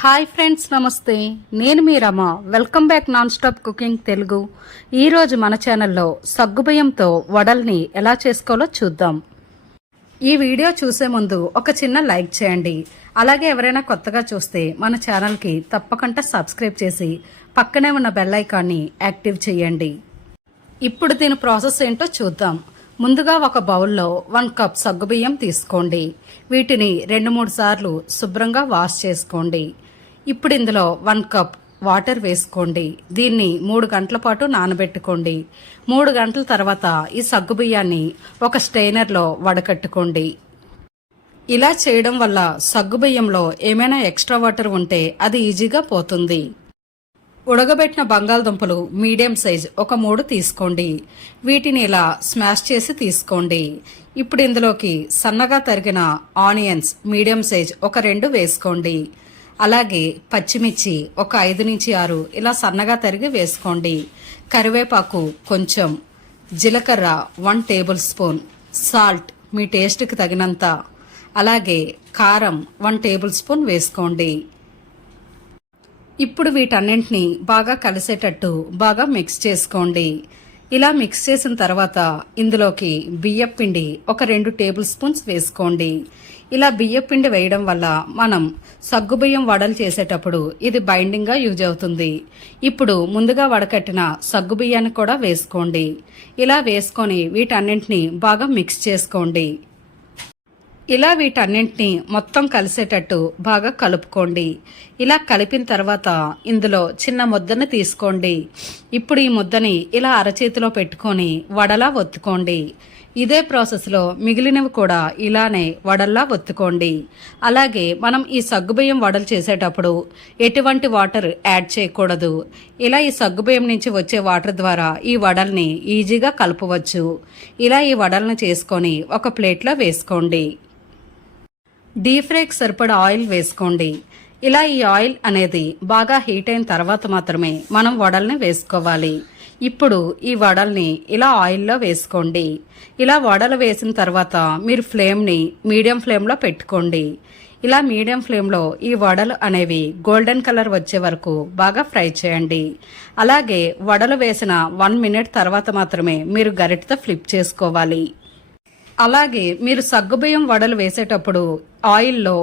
Hi friends, నమస్తే. నేను మీ Rama. Welcome back non stop cooking Telugu. ఈరోజు మన ఛానల్లో సగ్గుబియ్యంతో వడల్ని ఎలా చేసుకోవాలో చూద్దాం. ఈ వీడియో చూసే ముందు ఒక చిన్న లైక్ చేయండి. అలాగే ఎవరైనా కొత్తగా చూస్తే మన ఛానల్కి తప్పకుండా సబ్స్క్రైబ్ చేసి పక్కనే ఉన్న బెల్ ఐకాన్ని యాక్టివ్ చేయండి. ఇప్పుడు దీని ప్రాసెస్ ఏంటో చూద్దాం. ముందుగా ఒక బౌల్లో 1 కప్ సగ్గుబియ్యం తీసుకోండి. వీటిని 2-3 సార్లు శుభ్రంగా వాష్ చేసుకోండి. ఇప్పుడు ఇందులో 1 కప్ వాటర్ వేసుకోండి. దీన్ని 3 గంటల పాటు నానబెట్టుకోండి. 3 గంటల తర్వాత ఈ సగ్గుబియ్యాన్ని ఒక స్ట్రెయినర్లో వడకట్టుకోండి. ఇలా చేయడం వల్ల సగ్గుబియ్యంలో ఏమైనా ఎక్స్ట్రా వాటర్ ఉంటే అది ఈజీగా పోతుంది. ఉడకబెట్టిన బంగాళదుంపలు మీడియం సైజ్ ఒక 3 తీసుకోండి. వీటిని ఇలా స్మాష్ చేసి తీసుకోండి. ఇప్పుడు ఇందులోకి సన్నగా తరిగిన ఆనియన్స్ మీడియం సైజ్ ఒక 2 వేసుకోండి. అలాగే పచ్చిమిర్చి ఒక 5-6 ఇలా సన్నగా తరిగి వేసుకోండి. కరివేపాకు కొంచెం, జీలకర్ర 1 టేబుల్ స్పూన్, సాల్ట్ మీ టేస్ట్కి తగినంత, అలాగే కారం 1 టేబుల్ స్పూన్ వేసుకోండి. ఇప్పుడు వీటన్నింటినీ బాగా కలిసేటట్టు బాగా మిక్స్ చేసుకోండి. ఇలా మిక్స్ చేసిన తర్వాత ఇందులోకి బియ్యపిండి ఒక 2 టేబుల్ స్పూన్స్ వేసుకోండి. ఇలా బియ్యపిండి వేయడం వల్ల మనం సగ్గుబియ్యం వడలు చేసేటప్పుడు ఇది బైండింగ్గా యూజ్ అవుతుంది. ఇప్పుడు ముందుగా వడకట్టిన సగ్గుబియ్యాన్ని కూడా వేసుకోండి. ఇలా వేసుకొని వీటన్నింటినీ బాగా మిక్స్ చేసుకోండి. ఇలా వీటన్నింటినీ మొత్తం కలిసేటట్టు బాగా కలుపుకోండి. ఇలా కలిపిన తర్వాత ఇందులో చిన్న ముద్దను తీసుకోండి. ఇప్పుడు ఈ ముద్దని ఇలా అరచేతిలో పెట్టుకొని వడలా ఒత్తుకోండి. ఇదే ప్రాసెస్లో మిగిలినవి కూడా ఇలానే వడల్లా ఒత్తుకోండి. అలాగే మనం ఈ సగ్గుబియ్యం వడలు చేసేటప్పుడు ఎటువంటి వాటర్ యాడ్ చేయకూడదు. ఇలా ఈ సగ్గుబియ్యం నుంచి వచ్చే వాటర్ ద్వారా ఈ వడల్ని ఈజీగా కలపవచ్చు. ఇలా ఈ వడలను చేసుకొని ఒక ప్లేట్లో వేసుకోండి. డీప్ ఫ్రైకి సరిపడా ఆయిల్ వేసుకోండి. ఇలా ఈ ఆయిల్ అనేది బాగా హీట్ అయిన తర్వాత మాత్రమే మనం వడల్ని వేసుకోవాలి. ఇప్పుడు ఈ వడల్ని ఇలా ఆయిల్లో వేసుకోండి. ఇలా వడలు వేసిన తర్వాత మీరు ఫ్లేమ్ని మీడియం ఫ్లేమ్లో పెట్టుకోండి. ఇలా మీడియం ఫ్లేమ్లో ఈ వడలు అనేవి గోల్డెన్ కలర్ వచ్చే వరకు బాగా ఫ్రై చేయండి. అలాగే వడలు వేసిన 1 మినిట్ తర్వాత మాత్రమే మీరు గరిటెతో ఫ్లిప్ చేసుకోవాలి. అలాగే మీరు సగ్గుబియ్యం వడలు వేసేటప్పుడు ఆయిల్లో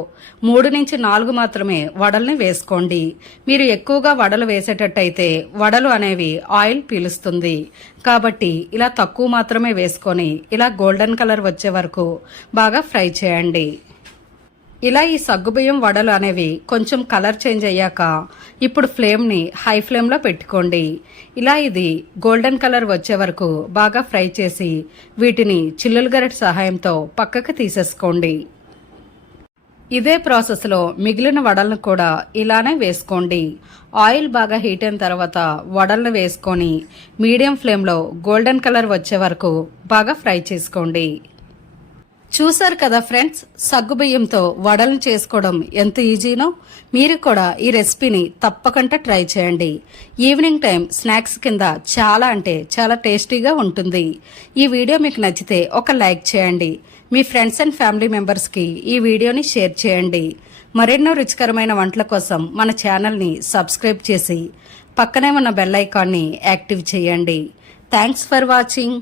3-4 మాత్రమే వడల్ని వేసుకోండి. మీరు ఎక్కువగా వడలు వేసేటట్టయితే వడలు అనేవి ఆయిల్ పీలుస్తుంది. కాబట్టి ఇలా తక్కువ మాత్రమే వేసుకొని ఇలా గోల్డెన్ కలర్ వచ్చే వరకు బాగా ఫ్రై చేయండి. ఇలా ఈ సగ్గుబియ్యం వడలు అనేవి కొంచెం కలర్ చేంజ్ అయ్యాక ఇప్పుడు ఫ్లేమ్ని హై ఫ్లేమ్లో పెట్టుకోండి. ఇలా ఇది గోల్డెన్ కలర్ వచ్చే వరకు బాగా ఫ్రై చేసి వీటిని చిల్లుల గరిటె సహాయంతో పక్కకు తీసేసుకోండి. ఇదే ప్రాసెస్లో మిగిలిన వడలను కూడా ఇలానే వేసుకోండి. ఆయిల్ బాగా హీట్ అయిన తర్వాత వడలను వేసుకొని మీడియం ఫ్లేమ్లో గోల్డెన్ కలర్ వచ్చే వరకు బాగా ఫ్రై చేసుకోండి. చూసారు కదా ఫ్రెండ్స్, సగ్గుబియ్యంతో వడలను చేసుకోవడం ఎంత ఈజీనో. మీరు కూడా ఈ రెసిపీని తప్పకుండా ట్రై చేయండి. ఈవినింగ్ టైం స్నాక్స్ కింద చాలా అంటే చాలా టేస్టీగా ఉంటుంది. ఈ వీడియో మీకు నచ్చితే ఒక లైక్ చేయండి. మీ ఫ్రెండ్స్ అండ్ ఫ్యామిలీ మెంబర్స్కి ఈ వీడియోని షేర్ చేయండి. మరెన్నో రుచికరమైన వంటల కోసం మన ఛానల్ని సబ్స్క్రైబ్ చేసి పక్కనే ఉన్న బెల్ ఐకాన్ని యాక్టివ్ చేయండి. Thanks for watching.